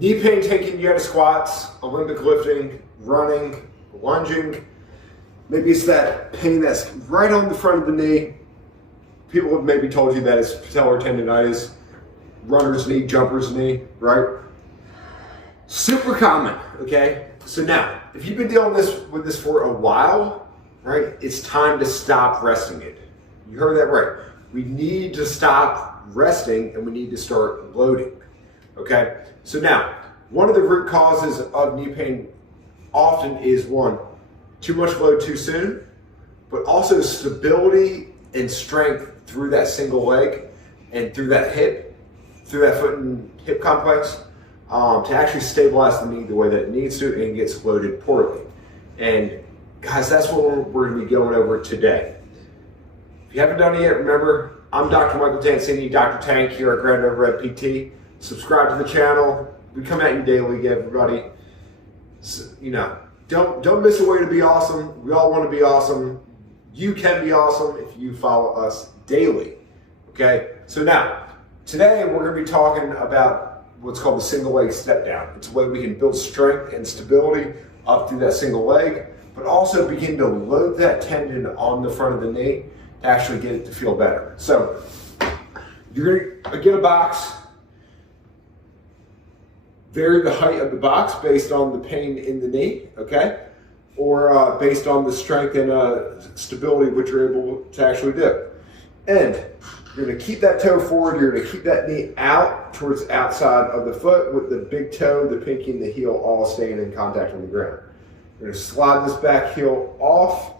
Knee pain taking you out of squats, Olympic lifting, running, lunging. Maybe it's that pain that's right on the front of the knee. People have maybe told you that it's patellar tendonitis, runner's knee, jumper's knee, right? Super common, okay? So now, if you've been dealing with this for a while, right, it's time to stop resting it. You heard that right. We need to stop resting and we need to start loading, okay? So now, one of the root causes of knee pain often is one, too much load too soon, but also stability and strength through that single leg and through that hip, through that foot and hip complex, to actually stabilize the knee the way that it needs to and gets loaded poorly. And guys, that's what we're going to be going over today. If you haven't done it yet, remember, I'm Dr. Michael Tansini, Dr. Tank here at Grand Overhead PT. Subscribe to the channel. We come at you daily, everybody. So, don't miss a way to be awesome. We all want to be awesome. You can be awesome if you follow us daily. Okay? So now, today we're going to be talking about what's called the single leg step down. It's a way we can build strength and stability up through that single leg, but also begin to load that tendon on the front of the knee to actually get it to feel better. So you're going to get a box, vary the height of the box based on the pain in the knee, okay? Or based on the strength and stability which you're able to actually do. And you're going to keep that toe forward. You're going to keep that knee out towards the outside of the foot with the big toe, the pinky, and the heel all staying in contact on the ground. You're going to slide this back heel off.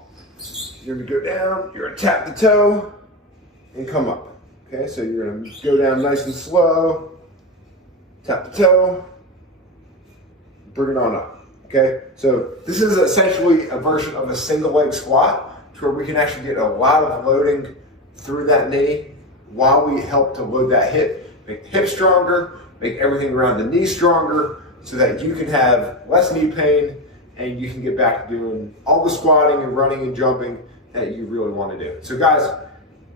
You're going to go down. You're going to tap the toe and come up. Okay, so you're going to go down nice and slow. Tap the toe. Bring it on up. Okay, so this is essentially a version of a single leg squat to where we can actually get a lot of loading through that knee while we help to load that hip, make the hip stronger, make everything around the knee stronger so that you can have less knee pain and you can get back to doing all the squatting and running and jumping that you really want to do. So guys,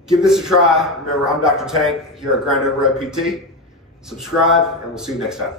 give this a try. Remember, I'm Dr. Tank here at Grand Overhead PT. Subscribe and we'll see you next time.